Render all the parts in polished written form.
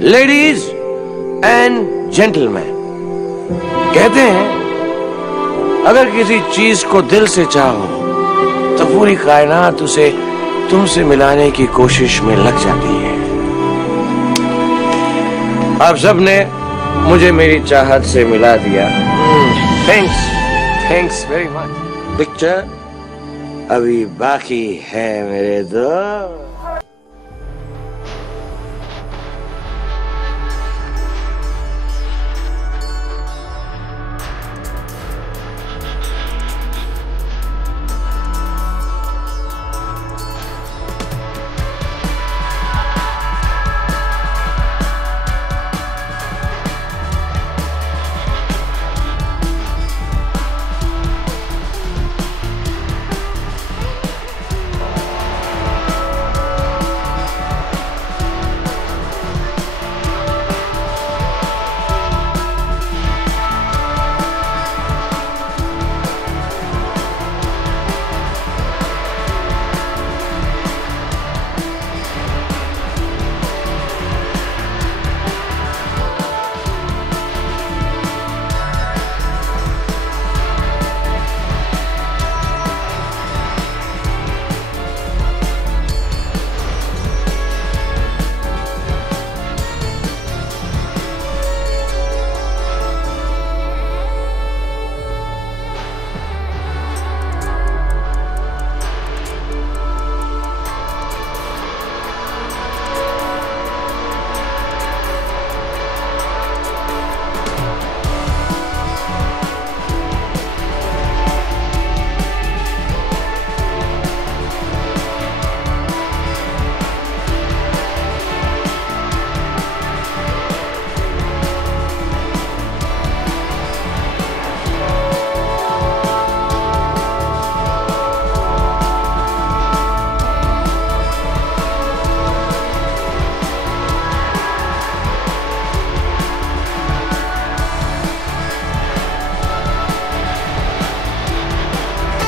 Ladies end gentleman, कहते हैं अगर किसी चीज को दिल से चाहो तो पूरी कायनात उसे तुमसे मिलाने की कोशिश में लग जाती है। आप सबने मुझे मेरी चाहत से मिला दिया। Thanks very much. पिक्चर अभी बाकी है मेरे दोस्त।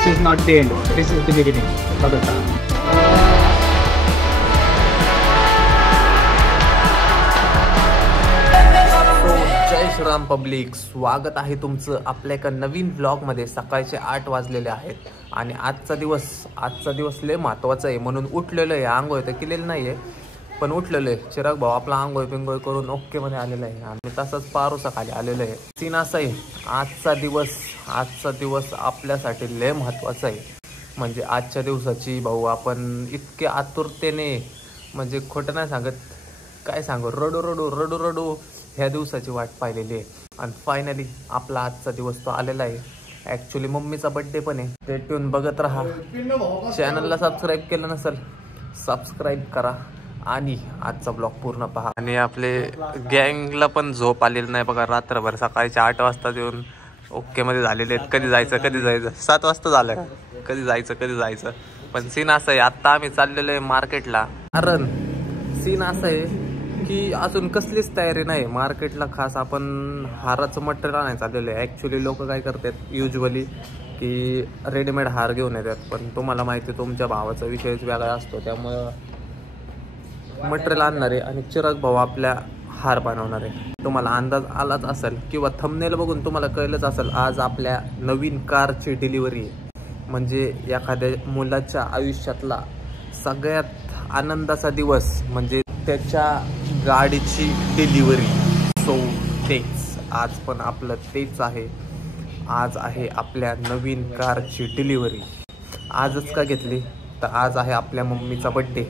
This is not the end. This is the beginning. जय श्रीराम पब्लिक, स्वागत आहे तुमचं आपल्या एका नवीन व्लॉगमध्ये। सकाळचे 8 वाजलेले आहेत आणि आजचा दिवस लय महत्त्वाचा आहे म्हणून उठलेलो आहे। आंघोळ तर केलेलं नाही आहे पण उठलेलो आहे। चिराग भाऊ आपला आंघोळ पिंगोळ करून ओके मध्ये आलेला आहे आणि तसंच पारोसा खाली आलेलो आहे। सीन असा आहे, आजचा दिवस आपल्यासाठी लय महत्त्वाचा आहे। म्हणजे आजच्या दिवसाची भाऊ आपण इतके आतुरतेने, म्हणजे खोटं नाही सांगत, काय सांगू, रडू ह्या दिवसाची वाट पाहिलेली आहे आणि फायनली आपला आजचा दिवस तो आलेला आहे। ॲक्च्युली मम्मीचा बड्डे पण आहे, ते ट्यून बघत राहा। चॅनलला सबस्क्राईब केलं नसेल सबस्क्राईब करा आणि आजचा ब्लॉग पूर्ण पहा। आणि आपले गँगला पण झोप आलेली नाही बघा, रात्रभर सकाळचे 8 वाजता येऊन ओके मध्ये झालेले आहेत। कधी जायचं 7 वाजता झालं, कधी जायचं पण सीन असं आहे, आत्ता आम्ही चाललेलो आहे मार्केटला। कारण सीन असं आहे की अजून कसलीच तयारी नाही मार्केटला। खास आपण हाराचं मटेरियल आणायला चाललेलं आहे। ॲक्च्युली लोक काय करतात युजली की रेडीमेड हार घेऊन येतात, पण तुम्हाला माहिती तुमच्या भावाचा विषयच वेगळा असतो, त्यामुळं मटेरियल आणणारे आणि चिराग भाऊ आपल्या हार बनवणारे। तुम्हाला अंदाज आलाच असेल किंवा थंबनेल बघून तुम्हाला कळलंच असेल, आज आपल्या नवीन कारची डिलिव्हरी आहे। म्हणजे एखाद्या मुलाच्या आयुष्यातला सगळ्यात आनंदाचा दिवस म्हणजे त्याच्या गाडीची डिलिव्हरी। सो तेच आज पण आपलं तेच आहे, आज आहे आपल्या नवीन कारची डिलिव्हरी। आजच का घेतली तर आज आहे आपल्या मम्मीचा बड्डे।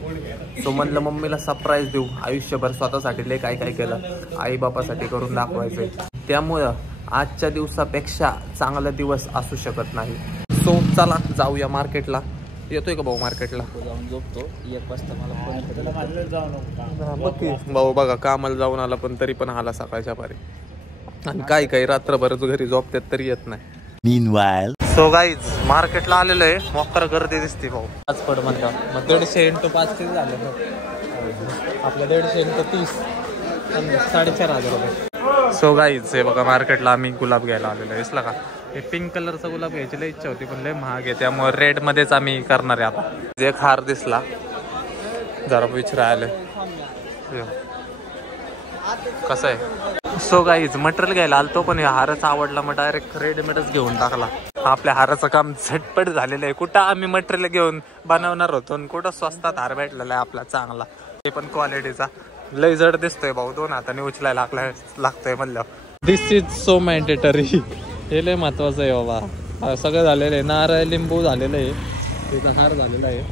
सो म्हणलं मम्मीला सरप्राईज देऊ, आयुष्यभर स्वतःसाठी लय काय केलं, आई बापासाठी करून दाखवायचंय, त्यामुळं आजच्या दिवसापेक्षा चांगला दिवस असू शकत नाही। सो चला जाऊया मार्केटला। येतोय का भाऊ मार्केटला? जाऊन झोपतो 1 वाजता, मला फोन भाऊ बघा कामाला जाऊन आला पण तरी पण आला सकाळच्या पारी, आणि काही रात्रभरच घरी झोपतात तरी येत नाही। Meanwhile, सो गाईज मार्केटला आलेलो आहे, मोकर गर्दी दिसते भाऊ। 5 पड म्हणता मग 150 × 5 किती झाले आपल्या 150 × 30 4,500 रुपये। सो गाईज हे बघा मार्केटला आम्ही गुलाब घ्यायला आलेलो आहे, दिसला का? हे पिंक कलरचा गुलाब घ्यायची लय इच्छा होती पण लय महाग आहे, त्यामुळे रेड मध्येच आम्ही करणार आहे। आता एक हार दिसला जरा विचारायला कसं आहे. सो गाईज मटेरियल घ्यायला आलतो पण हारच आवडला मग डायरेक्ट रेडीमेडच घेऊन टाकला. आपल्या हाराचं काम झटपट झालेलं आहे. कुठं आम्ही मटेरियल घेऊन बनवणार होतो आणि कुठं स्वस्तात हार भेटलेला आहे आपला चांगला, ते पण क्वालिटीचा. लय जड दिसतोय भाऊ, 2 हाताने उचलायला लागतोय म्हणलं. दिस इज सो मॅन्डेटरी. हे लय महत्वाचं आहे बाबा. सगळं झालेलं आहे, नारळ लिंबू झालेलं आहे, तिथं हार झालेला आहे.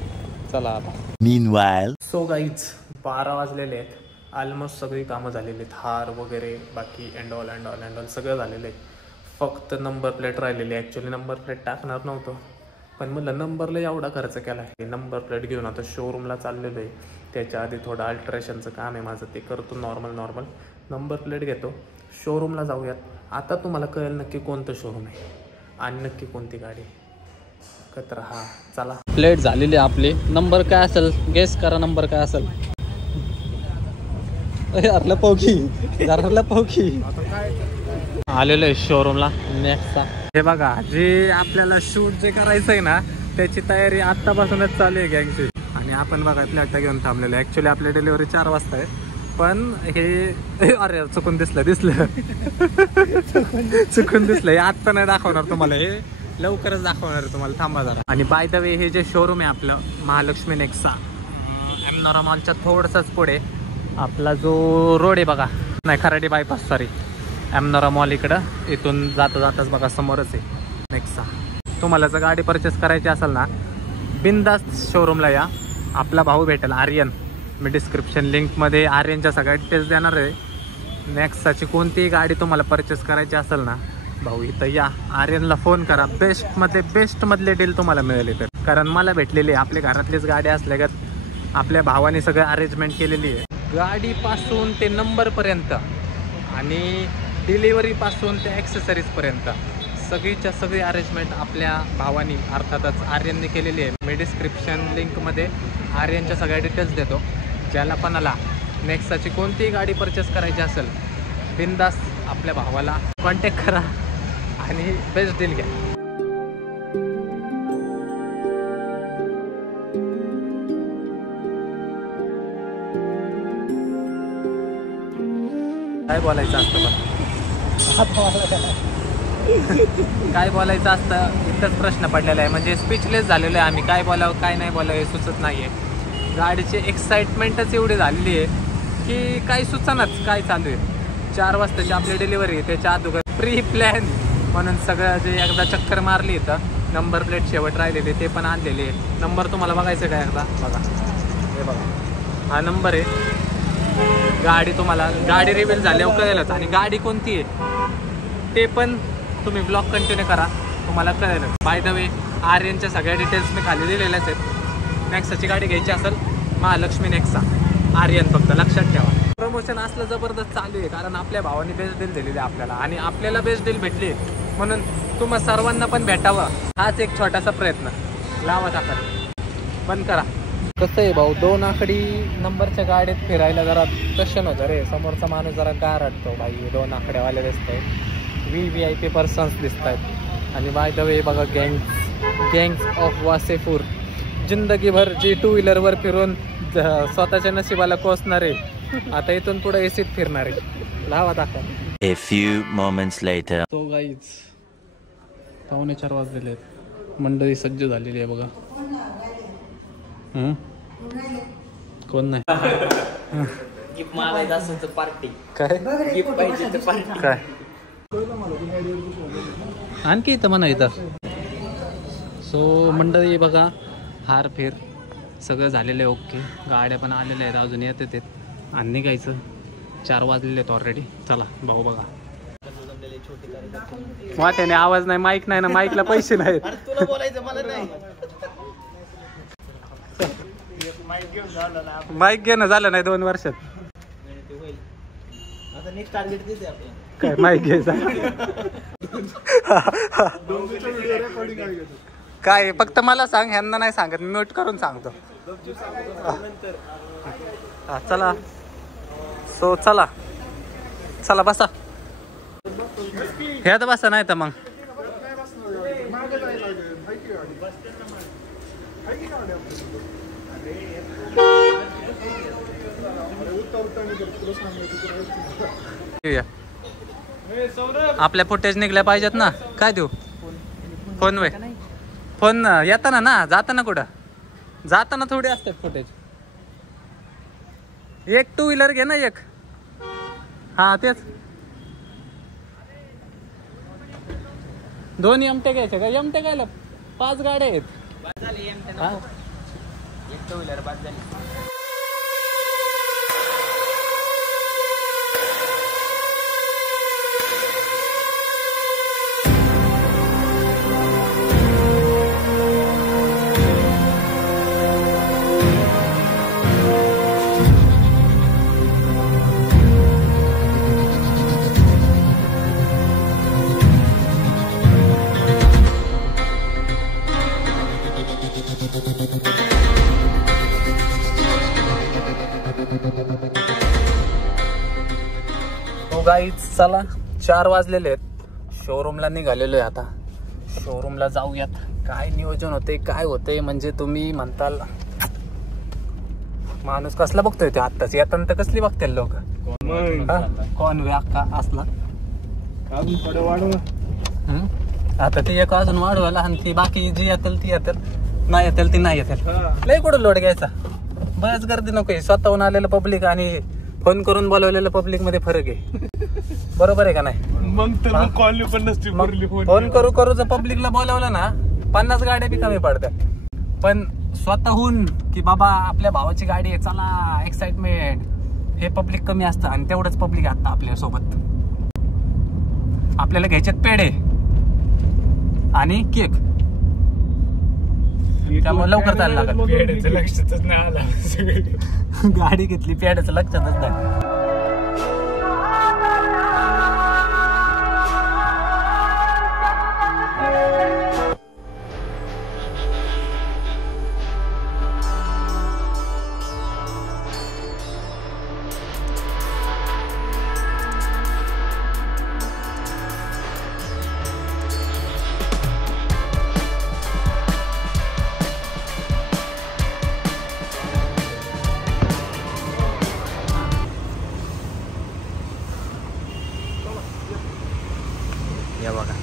चला आता. Meanwhile, सो गाईज 12 वाजलेले आहेत. ऑलमोस्ट सगळी कामं झालेली आहेत. हार वगैरे बाकी अँड ऑल सगळं झालेलं आहे. फक्त नंबर प्लेट राहिलेली. ॲक्च्युली नंबर प्लेट टाकणार नव्हतं पण म्हणलं नंबरला एवढा खर्च केला आहे, नंबर प्लेट घेऊन आता शोरूमला चाललेलो आहे. त्याच्या आधी थोडं अल्ट्रेशनचं काम आहे माझं, ते करतो नॉर्मल. नंबर प्लेट घेतो, शोरूमला जाऊयात. आता तुम्हाला कळेल नक्की कोणतं शोरूम आहे आणि नक्की कोणती गाडी. कत रहा. चला, प्लेट झालेली आपली. नंबर काय असेल गेस करा, नंबर काय असेल. अरे पावकी आलेलो आहे शोरूमला नेक्स्टचा. हे बघा, जे आपल्याला शूट जे करायचं आहे ना त्याची तयारी आत्तापासूनच चालू आहे गँगची. आणि आपण बघा फ्लॅट घेऊन थांबलेलो आहे. ॲक्च्युली आपली डिलिव्हरी 4 वाजता आहे पण हे अरे चुकून दिसलं चुकून दिसलं. हे आत्ता नाही दाखवणार तुम्हाला, हे लवकरच दाखवणार आहे तुम्हाला. थांबा जरा. आणि बाय द वे, हे जे शोरूम आहे आपलं महालक्ष्मी नेक्सा, एमनोरा मॉलच्या थोडंसंच पुढे आपला जो रोड आहे बघा, नाही Kharadi bypass, sorry, Amanora mall इकडं. इथून जाताच बघा समोरच आहे नेक्सा. तुम्हाला जर गाडी परचेस करायची असेल ना, बिंदास्त शोरूमला या. आपला भाऊ भेटेल आर्यन. मी डिस्क्रिप्शन लिंकमध्ये आर्यनच्या सगळ्या डिटेल्स देणार आहे. नेक्साची कोणतीही गाडी तुम्हाला परचेस करायची असेल ना भाऊ, इथं या, आर्यनला फोन करा. बेस्टमधले डील तुम्हाला मिळेल इथं. कारण मला भेटलेली आहे, आपल्या घरातलीच गाडी असल्यागत आपल्या भावाने सगळं अरेंजमेंट केलेली आहे. गाडीपासून ते नंबरपर्यंत आणि डिलिव्हरीपासून ते ॲक्सेसरीजपर्यंत सगळीच्या सगळी अरेंजमेंट आपल्या भावानी अर्थातच आर्यनने केलेली आहे. मी डिस्क्रिप्शन लिंकमध्ये आर्यनच्या सगळ्या डिटेल्स देतो. ज्याला पणाला नेक्साची कोणतीही गाडी परचेस करायची असेल, बिंदास्त आपल्या भावाला कॉन्टॅक्ट करा आणि बेस्ट डील घ्या. काय बोलायचं असतं काय बोलायचं असतं इथंच प्रश्न पडलेला आहे. म्हणजे स्पीचलेस झालेलं आहे आम्ही. काय बोलावं काय नाही बोलावं हे सुचत नाही आहे. गाडीची एक्साइटमेंटच एवढी झालेली आहे की काही सुचनाच काय चालू आहे. 4 वाजताची आपली डिलिव्हरी आहे, त्याच्या अगोदर प्री प्लॅन म्हणून सगळं जे एकदा चक्कर मारली इथं. नंबर प्लेट शेवट राहिलेली ते पण आणलेली आहे. नंबर तुम्हाला बघायचं काय एकदा बघा, हे बघा हा नंबर आहे. गाडी तुम्हाला गाडी रिव्हील झाल्यावर कळेलच. आणि गाडी कोणती आहे ते पण तुम्ही ब्लॉग कंटिन्यू करा, तुम्हाला कळेल. बाय द वे, आर्यनच्या सगळ्या डिटेल्स मी खाली दिलेल्याच आहेत. नेक्साची गाडी घ्यायची असेल महालक्ष्मी नेक्सा, आर्यन फक्त लक्षात ठेवा. प्रमोशन असलं जबरदस्त चालू आहे कारण आपल्या भावाने बेस्ट डील दिलेली आहे आपल्याला आणि आपल्याला बेस्ट डील भेटली म्हणून तुम्हा सर्वांना पण भेटावं. हाच एक छोटासा प्रयत्न. लावा टाका, बंद करा. कसं आहे भाऊ, 2 आकडी नंबरच्या गाडीत फिरायला जरा कशन होतं रे. समोरचा माणूस जरा काय रडतो भाई, 2 आकड्यावाले दिसत आहेत, VIP पर्सन्स दिसत आहेत. आणि बाय द वे बघा, गँग्स ऑफ वासेपूर जिंदगीभर जी 2 व्हीलरवर फिरून स्वतःच्या नशिबाला कोसणारे आता इथून पुढे एसीत फिरणारे. लावा टाका. a few moments later. तो गाईज 3:45 वाजलेले आहेत. मंडळी सज्ज झालेली आहे बघा. कोण नाही गिफ्ट मागायचं असेल तर पार्टी, काय गिफ्ट पाहिजे तर पार्टी. काय आणखी इथं म्हणा इथं. सो मंडळी बघा, हार फेर सगळं झालेलं आहे. ओके, गाड्या पण आलेल्या आहेत, अजून येत आहेत आणि निघायचं. 4 वाजलेले आहेत ऑलरेडी. चला भाऊ बघा, वाट्याने आवाज नाही, माईक नाही ना, माईकला पैसे नाहीत. तुला बोलायचं मला नाही. माईक घेणं झालं नाही 2 वर्षात. आता नेक्स्ट टार्गेट देते आपल्याला. काय माईक घ्यायचा काय, फक्त मला सांग, ह्यांना नाही सांगत, मी नोट करून सांगतो. चला. सो चला बसा. ह्यात बसा, नाही तर मग आपल्या फुटेज निघल्या पाहिजेत ना. काय देऊ फोन वे फोन येताना ना जाताना कुठं जाताना थोडे असतात फुटेज. एक 2 व्हीलर घे ना एक. हा तेच 2 एमटे घ्यायचे का? एमटे घ्यायला 5 गाड्या आहेत. एक 2 व्हीलर बाद झाली. गाईज चला 4 वाजलेले आहेत. शोरूमला निघालेलो आहे. आता शोरूमला जाऊयात. काय नियोजन होते काय होते म्हणजे तुम्ही म्हणताल माणूस कसला बघतोय ते आत्ताच येताना तर कसली बघतील लोक. कोण व्याख्या असला आता ती एक अजून वाढवायला आणि ती बाकी जी येतील ती येतील नाही येतील ती नाही येतील. लय कुठं लोड घ्यायचा. बस गर्दी नको. स्वतःहून आलेलं पब्लिक आणि फोन करून बोलवलेलं पब्लिक मध्ये फरक आहे. बरोबर आहे का नाही? मग तर कॉल पण नसते. फोन करू करू जर पब्लिकला बोलावलं ना 50 गाड्या बी कमी पडतात. पण स्वतःहून की बाबा आपल्या भावाची गाडी आहे चला एक्साइटमेंट हे पब्लिक कमी असतं. आणि तेवढंच पब्लिक आता आपल्या सोबत. आपल्याला घ्यायच्यात पेढे आणि केक. त्यामुळे लवकर जायला लागेल. लक्षातच नाही आला. गाडी घेतली पेढ्याचं लक्षातच नाही. या बघा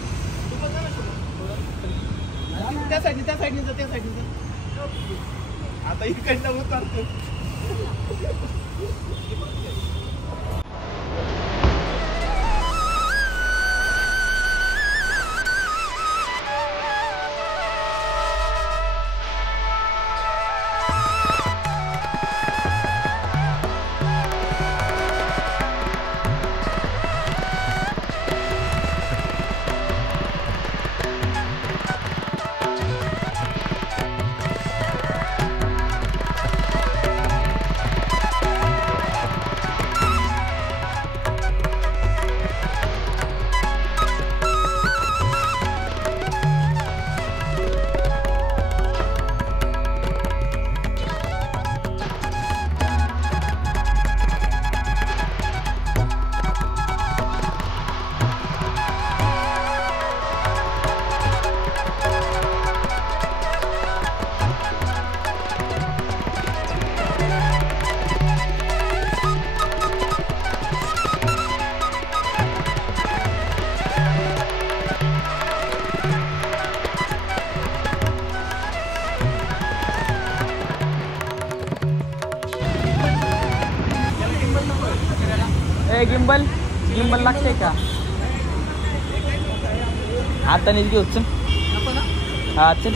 त्या साईडने आता इकडनं उतरतो. गिंबल गिंबल लागते का? आता नाही घेऊ चल. हा चल.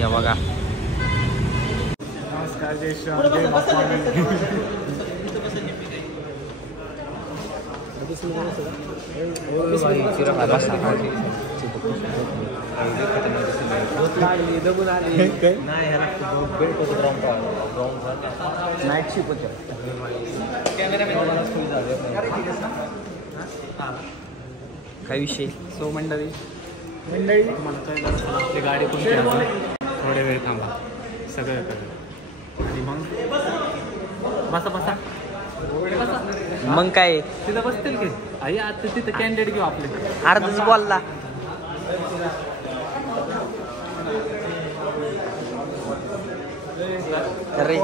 या बघा नमस्कार. जय श्रीराम. जय माता. नाईट शिप होत्या. काय विषय? सो मंडळी म्हणतोय गाडी कोणती थोडे वेळ थांबा सगळं करेल आणि मग बसा बसा. मग काय तिथं बसतील की आई आता तिथं कॅन्डिडेट घेऊ आपले. अर्धच बोलला. अरे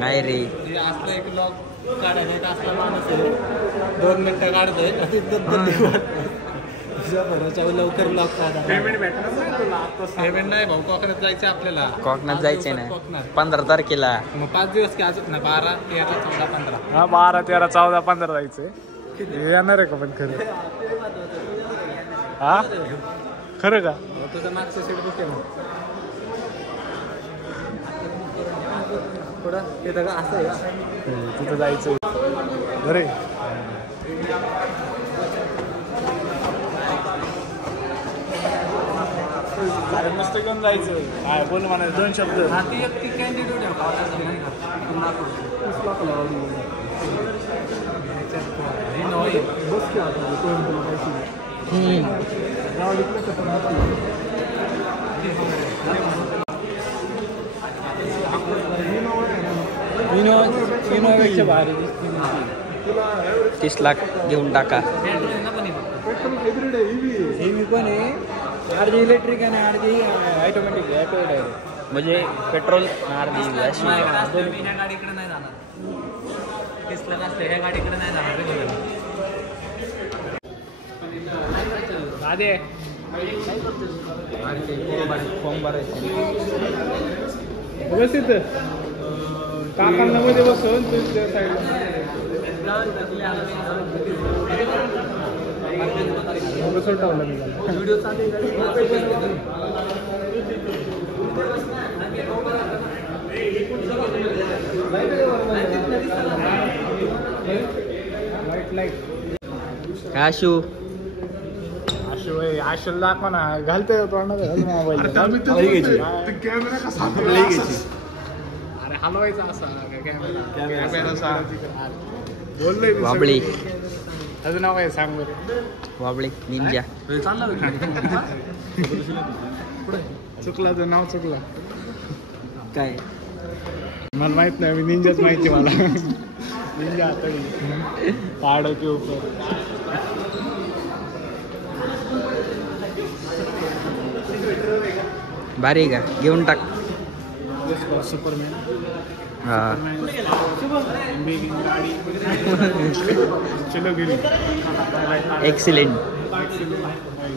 नाही रे असलं एक ब्लॉग काढायला असला माणूस आहे 2 मिनिटं काढतोय लवकर ब्लॉग काढा पेमेंट नाही भाऊ कोकणात जायचं आपल्याला कोकणात जायचे ना 15 तारखेला मग 5 दिवस की अजून ना 12, 13, 14, 15 हा 12, 13, 14, 15 जायचंय येणार आहे का पण खरं हा खरं का तुझं मागचं सीट बुक आहे मग पुढं तिथं का असं आहे का तिथं जायचंय अरे मस्त घेऊन जायचं काय बोल म्हणा 2 शब्द ती एक ती कॅन्डिडेट आहे इनोव्हेच्या भारी 30 लाख घेऊन टाका मी पण आहे अर्धी इलेक्ट्रिक आणि अर्धी ऑटोमॅटिक म्हणजे पेट्रोल अर्धी अशी ह्या गाडीकडे नाही जाणार टेस्ला नसतं ह्या गाडीकडे नाही जाणार राधे फॉर्म भरायचे व्यवस्थित काकांना मध्ये बसवून तुमच्या साईडला ठेवलं मी व्हिडिओ चालू लाईट आशू आशल दाखवा ना घालते तोंडात मोबाईल अरे हलवायचा असा बोललोय वाबळी अजून नाव आहे सांग बरं वाबळी निंजा चुकला तर नाव चुकला काय मला माहित नाही मी निंजाच माहिती मला निंजा तरी पहाड़ों के ऊपर भारी का घेऊन टाक सुपरमॅन हा गाड़ी चलो गेली एक्सिलेंट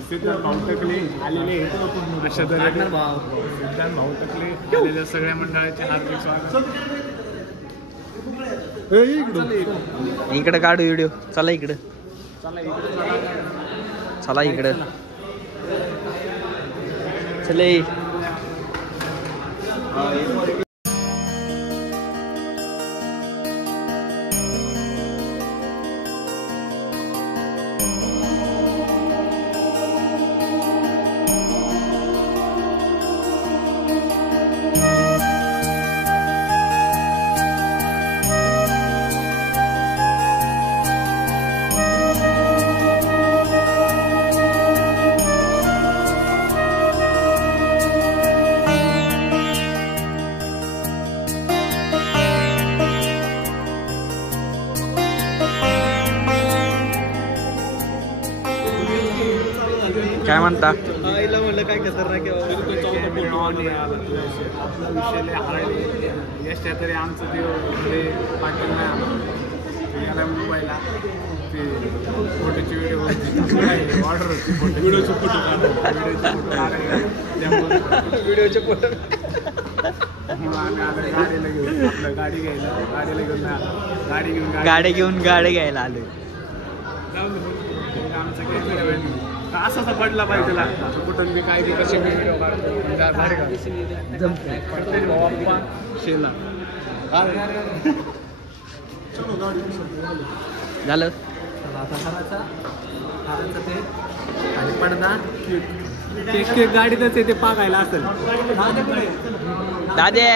सिद्धांत भाऊ तकले आलेले अशा तऱ्हेने सिद्धांत भाऊ तकले आलेल्या सगळ्या मंडळाचे हार्दिक स्वागत इकडे काढू व्हिडिओ चला इकडं चला इकडं चले काय म्हणता आईला म्हणलं काय खतरनाक यशच्या तरी आमचं ते पाटील नाही आलं याला मोबाईलला ते फोटोची व्हिडिओ ऑर्डर होती व्हिडिओचे फोटो व्हिडिओचे फोटो म्हणून आम्ही आता गाडीला घेऊन आपलं गाडी घ्यायला गाडीला घेऊन गाडी घेऊन गाडी घेऊन गाडी घ्यायला आलोय आमचं काही असा पडला पाहिजे त्याला कुठून बी काय बी कसे बी व्हिडिओ काढतो भारी का शेला झालं आता हाराचा ते आणि पडदा केक गाडीतच आहे ते पागायला असेल दादे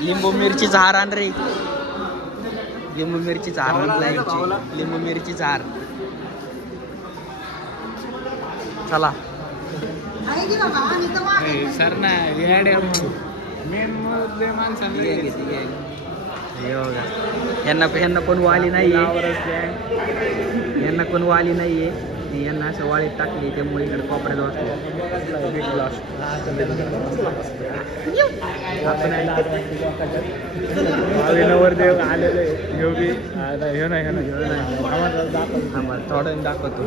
लिंबू मिरचीचा हार आण रे लिंबू मिरचीचा हार लिंबू मिरचीचा हार चला सर ना मेन माणसांना हे बघा यांना पण वाली नाहीये, यांना पण वाली नाहीये, यांना असं वाळीत टाकली त्यामुळे इकडे कोपऱ्यात वाचले. नवरदेव आलेले हे नाही थोडं दाखवतो.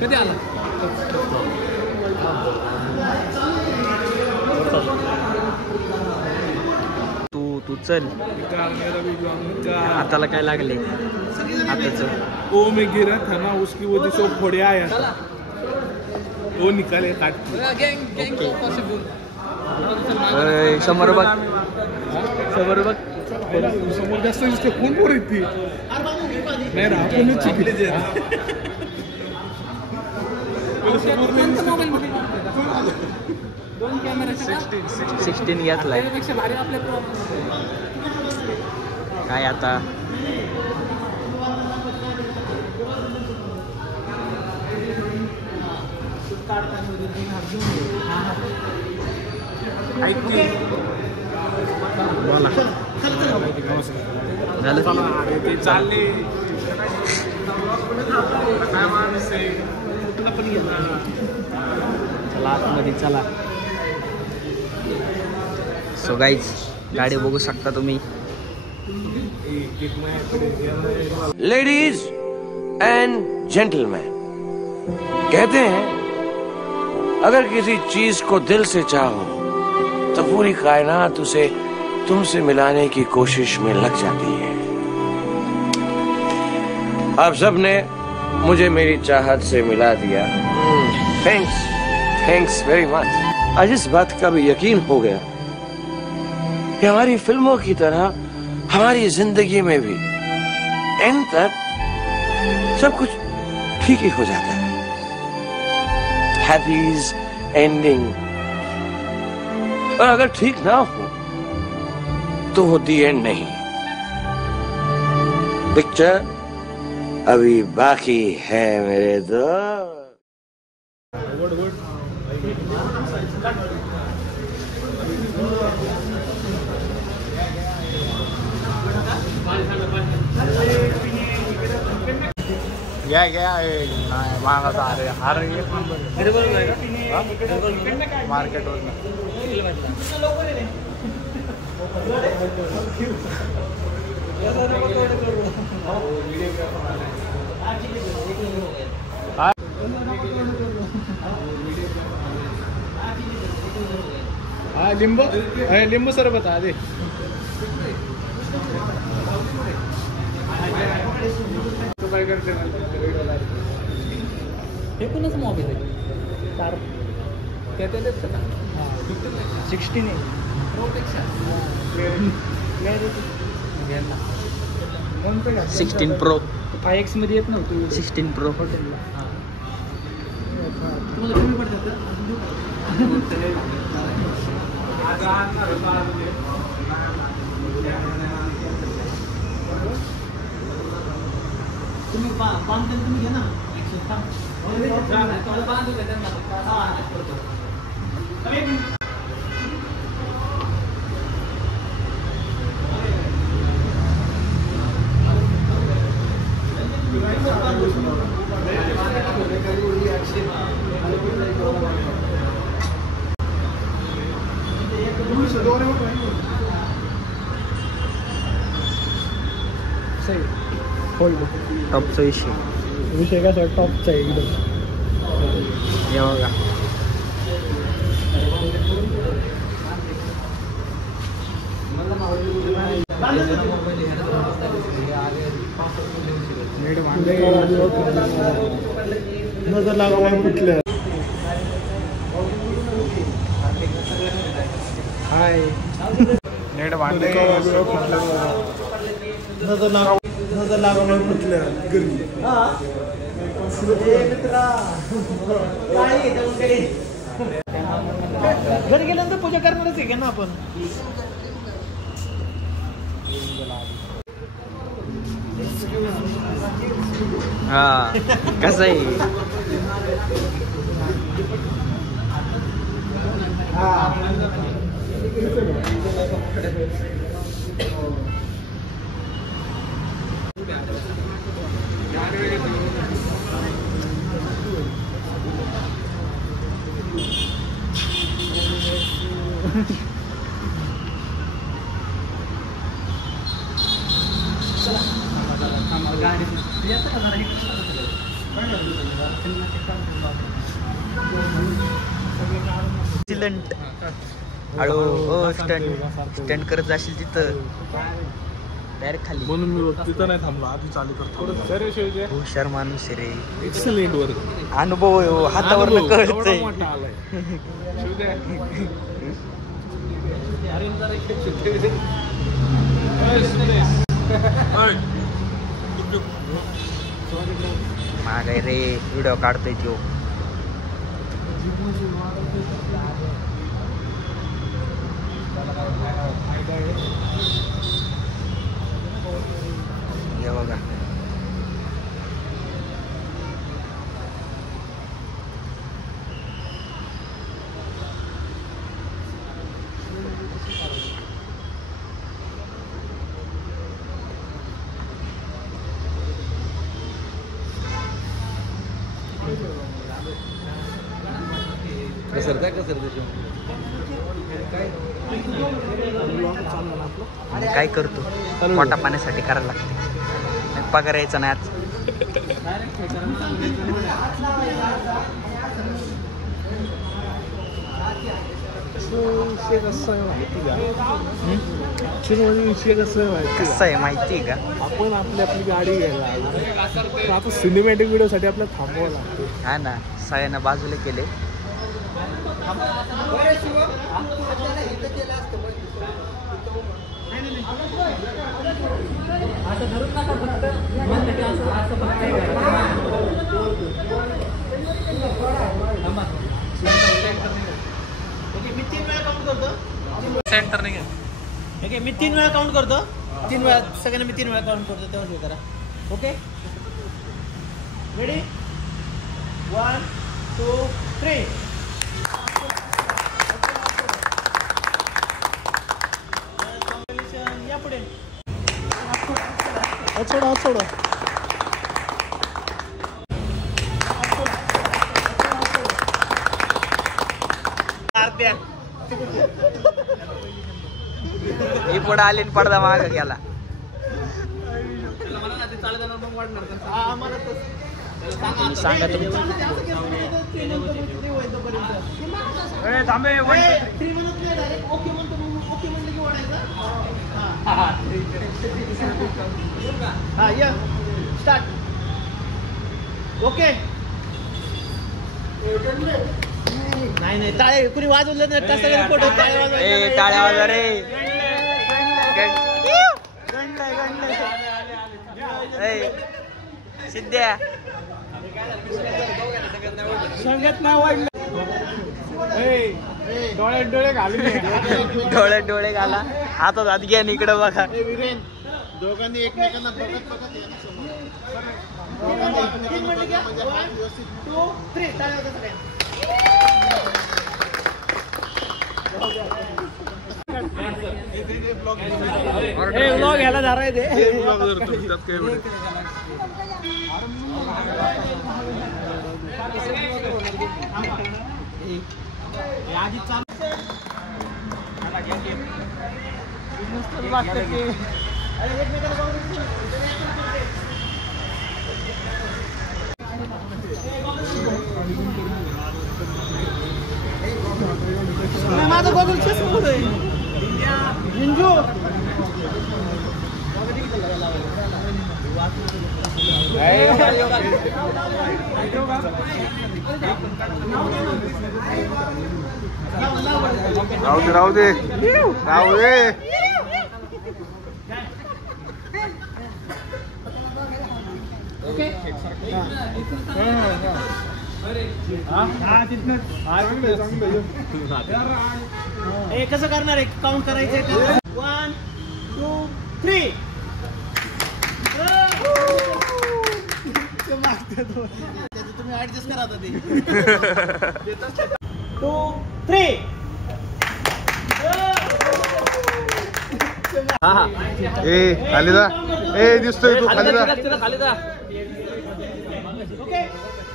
कधी आला? तू चल. हाताला काय लागले? हाताचं वो में गिरा था ना, उसकी वजह से वो फोड़े आया था, वो निकाले काट के. समोर बघ, समोर बघ. समोर जास्त दिसते, कोण पोर येते नाही ना, आपणच चुकले. 16 घेतलाय काय आता. झालं ते चालले चला आतमध्ये चला. सो गाईज गाडी बघू शकता तुम्ही. लेडीज एंड जेंटलमैन, कहते हैं अगर किसी चीज को दिल से चाहो तो पूरी कायनात उसे तुमसे मिलाने की कोशिश में लग जाती है. आप सबने मुझे मेरी चाहत से मिला दिया. Thanks very much. आज इस बात का भी यकीन हो गया कि हमारी फिल्मों की तरह हमारी जिंदगी में भी एंड तक सब कुछ ठीक ही हो जाता है. हैप्पीज एंडिंग. और अगर ठीक ना हो तो वो दी एंड नहीं. पिक्चर अभी बाकी है मेरे दोस्त. घ्या महागाचा हार एक नंबर मार्केटवर. हाँ लिंबू सर बता दे. काय करते हे कोणाचं मोबाईल आहे? 16 आहे. प्रोपेक्षा 16 प्रो 5X मध्ये येत नव्हतं. 16 प्रो. तुम्हाला कमी पडतात का? तुम्ही बांधते तुम्ही घ्या ना. टॉपचा विषय कसा टॉपचा आहे एकदम. हे बघा नजर लागून कुठलं. हाय नेट भांडे नजर लागून कुठलं घरी गेल्यानंतर पूजा करणारच आहे का ना आपण. हा कसं आहे. हळू स्टंट करत जाशील तिथं डायरेक्ट खाली. म्हणून मी तिथं नाही थांबलो, आधी चालू करतो. हुशार माणूस रे, एक्सलेंट वर अनुभव हातावर कळतंय. मागाय रे व्हिडिओ काढतोय तो. हे बघा काय करतो, पोटा पाण्यासाठी करायला लागते, पगार यायचा नाही आज. कसं आहे माहिती आहे का, आपण आपली गाडी घ्यायला आता सिनेमॅटिक व्हिडिओ साठी आपल्याला थांबवावं लागतं. हा ना, सगळ्यांना बाजूला केले. सेंटर नाही ओके, मी 3 वेळा काउंट करतो. 3 वेळा सगळ्यांना मी 3 वेळा काउंट करतो, तेव्हा हे करा. Okay, ready, 1 2 3. या पुढे सोडा. ही पुढे आली आणि पडदा माग गेला. सांगा स्टार्ट. ओके, नाही टाळे कुणी वाजवलं नाही, तसं फोटो टाळ्या वाजवा रे. सिद्ध्या संगत नाही वाढलं, डोळ्यात डोळे घाला, हातात हात घ्या आणि इकडं बघा. दोघांनी एकमेकांना बघत 1 2 3 टाळ्या. ब्लॉग घ्यायला धराय दे. माझं गॉगल चष्मा कुठे इंजू. राहू दे. कसं करणार आहे, काउंट करायचंय. 1 2 3. तुम्ही ऍडजस्ट करा आता ते. 2 3. ए खाली जा. ए दिसतोय तू खाली जा. ओके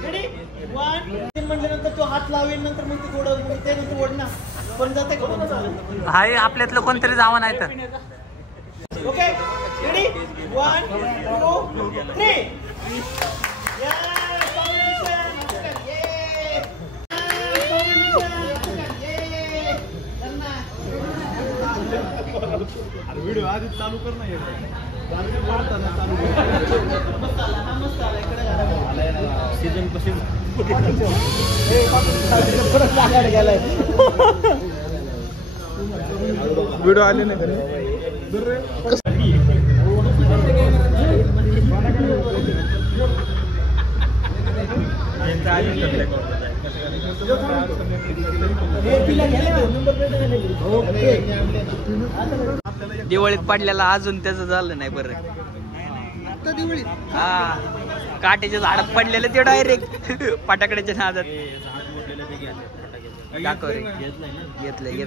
रेडी 1 म्हटल्यानंतर तो हात लावेल नंतर मग ते गोड त्यानंतर ओढणार पण जाते का हाय आपल्यातलं कोणतरी जावं नाही तर. ओके रेडी 1 2 3 व्हिडिओ आधी चालू कर ना. सीजन कशी व्हिडिओ आले नाही दिवाळीत पडल्याला अजून त्याचं झालं नाही बरं. हा काट्याच्या झाडात पडलेलं ते डायरेक्ट फटाकड्याच्या नादात दाखव रे. घेतलंय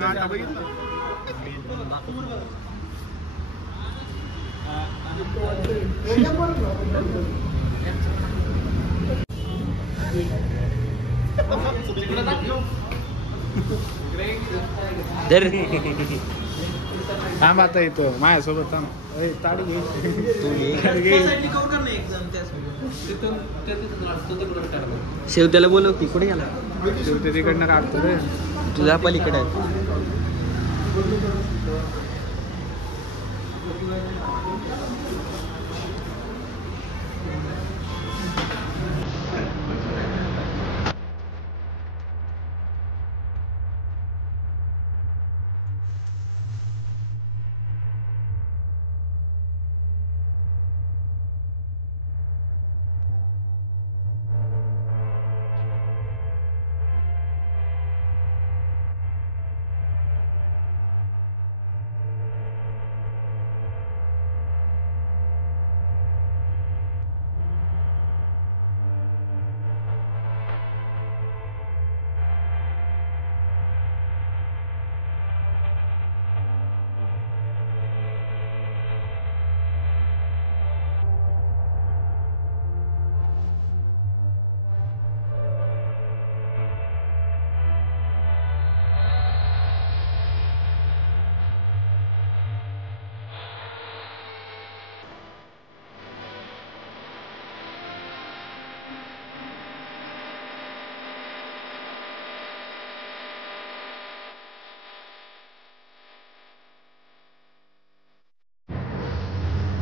थांब आता येतो माझ्यासोबत थांब. ताडी घे शेव त्याला बोलव की कुठे गेला. शेवटी तिकडनं काढतो रे. तुझ्या पलीकडे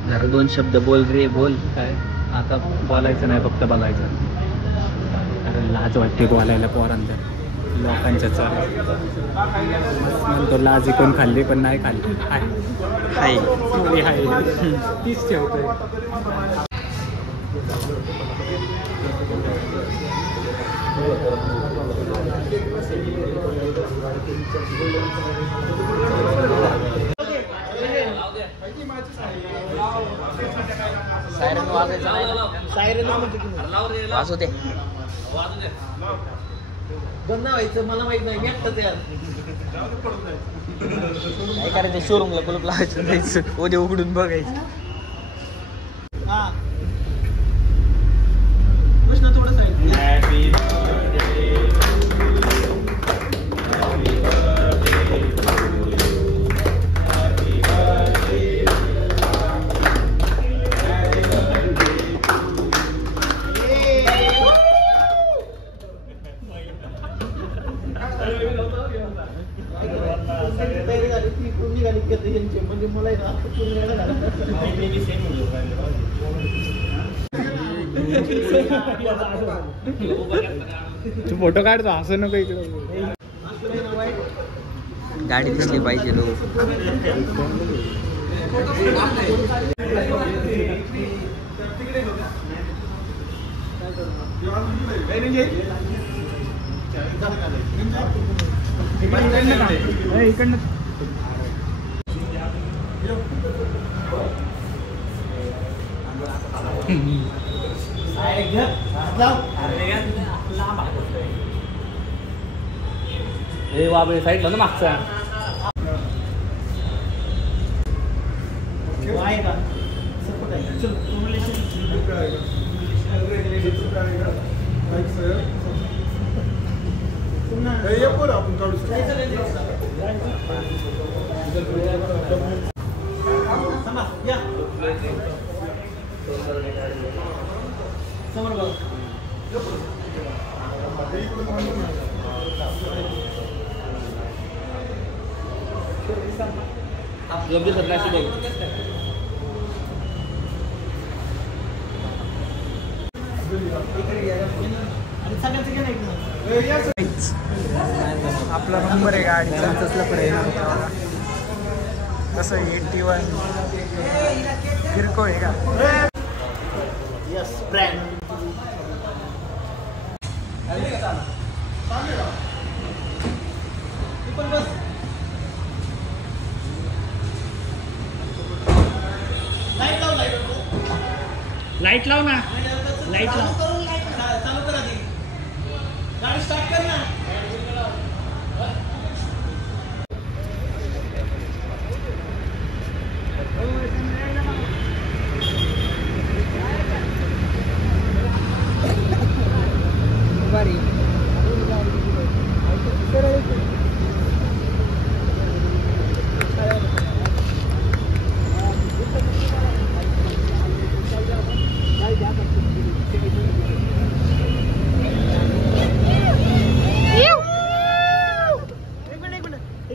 जरा 2 शब्द बोल रे. बोल काय आता बोलायचं नाही, फक्त बोलायचं. अरे लाज वाटते बोलायला पोरांतर लोकांच्या चाल म्हणतो लाज कोण खाल्ली पण नाही खाल्ली. हाय तीच ठेवतोय. सायरन वाजू दे. बंद व्हायचं मला माहित नाही. मी एकटाच यार काय करायचं शोरूमला कुलूप लावायचं जायचं उद्या उघडून बघायचं. हा कृष्ण थोडं साईड म्हणजे मला तू फोटो काढतो असं नको इकडे. गाडी दिसली पाहिजे लोक. इकडनं बाबे साईडला ना मागचा आपला नंबर आहे गाडीचा कसं 81 किरकोळ आहे का? यस ब्रँड लाईट लाव ना, लाईट लाव. चालू कर आधी, गाडी स्टार्ट कर ना.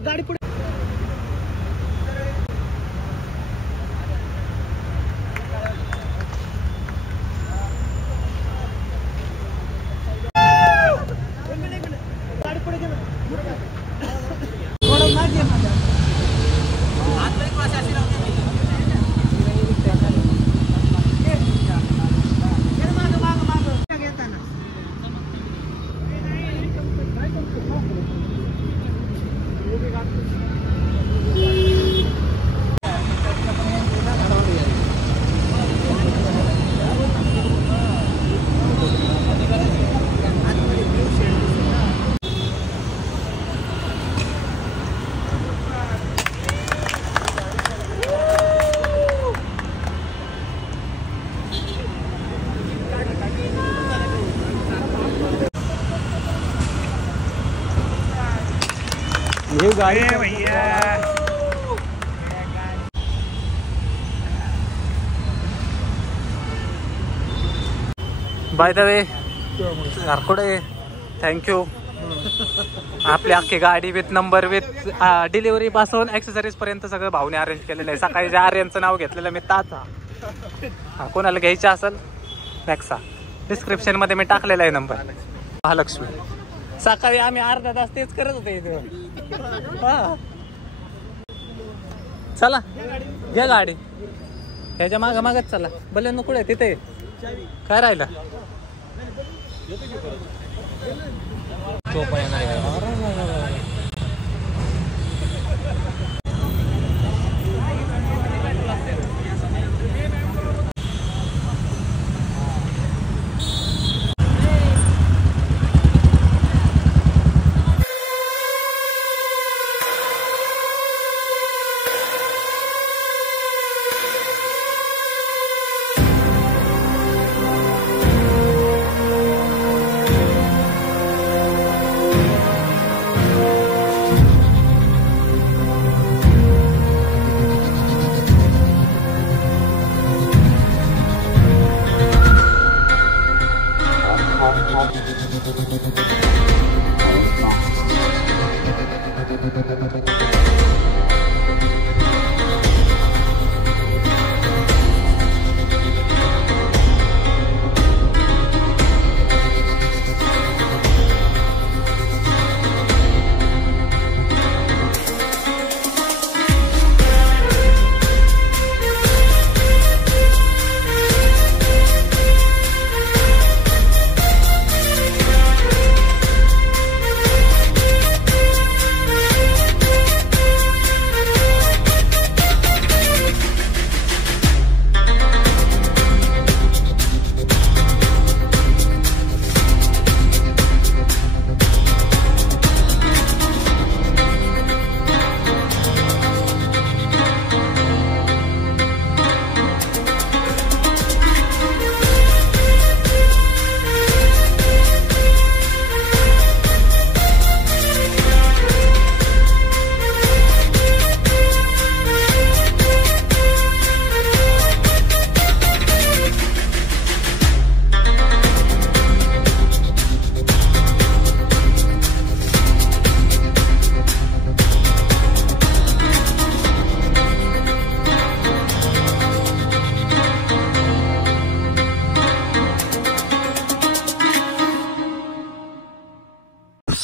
गाडी पुढे गाडी पुढे गेलं थोडं मागे माझ्या गाड़ी भैया बाय द वे घरकोडे थँक्यू. आपली अख्खी गाडी विथ नंबर विथ डिलिव्हरी पासून ॲक्सेसरीज पर्यंत सगळं भाऊने अरेंज केलेलं आहे. सकाळी जे आर्यनचं नाव घेतलेलं मी ताता. कोणाला घ्यायचं असेल नेक्सा डिस्क्रिप्शन मध्ये मी टाकलेला आहे नंबर. महालक्ष्मी. सकाळी आम्ही अर्धा तास तेच करत होते इथे. चला घ्या गाडी, ह्याच्या माग मागच चला. भले नको आहे तिथे काय राहिलं.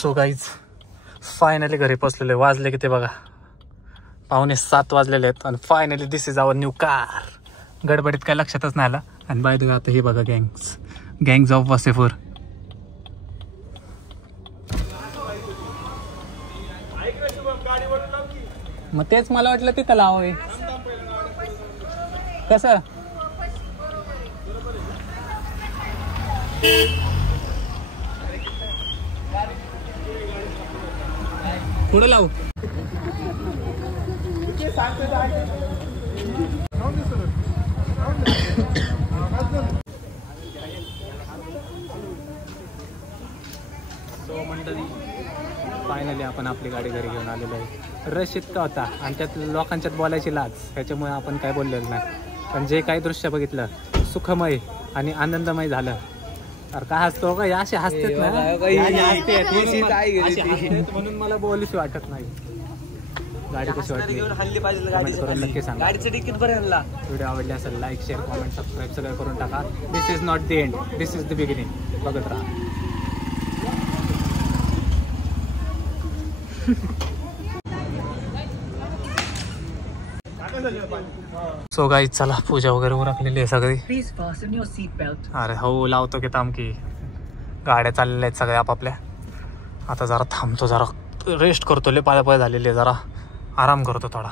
सो गाईज फायनली घरी पोचलेले. वाजले किती बघा, 6:45 वाजलेले आहेत. आणि finally this is our new car. गडबडीत काय लक्षातच नाही आला. आणि बाय द वे आता हे बघा गँग्स ऑफ वसेपूर. मग तेच मला वाटलं तिथं लावावे. कसं पुढे लावू. सो मंडळी फायनली आपण आपली गाडी घरी घेऊन आलेलो आहे. रश इतका होता आणि त्यात लोकांच्यात बोलायची लाज, त्याच्यामुळे आपण काय बोललेलं नाही. पण जे काही दृश्य बघितलं सुखमय आणि आनंदमय झालं. अरे काय हसतो का, असे हसतेत ना म्हणून मला बोलूशी वाटत नाही. गाडी कशी वाटली कमेंट करून नक्की सांगा. गाडीचं तिकीट भरायला व्हिडिओ आवडले असेल लाईक शेअर कॉमेंट सबस्क्राईब सगळं करून टाका. This is not the end, this is the beginning. बघत राहा. सो गाईज चला, पूजा वगैरे उरकलेली आहे सगळी. अरे हो लावतो की थांब की. गाड्या चाललेल्या आहेत सगळ्या आपापल्या. आता जरा थांबतो, जरा रेस्ट करतो. लय पाळपाळ झालेली आहे, जरा आराम करतो थोडा.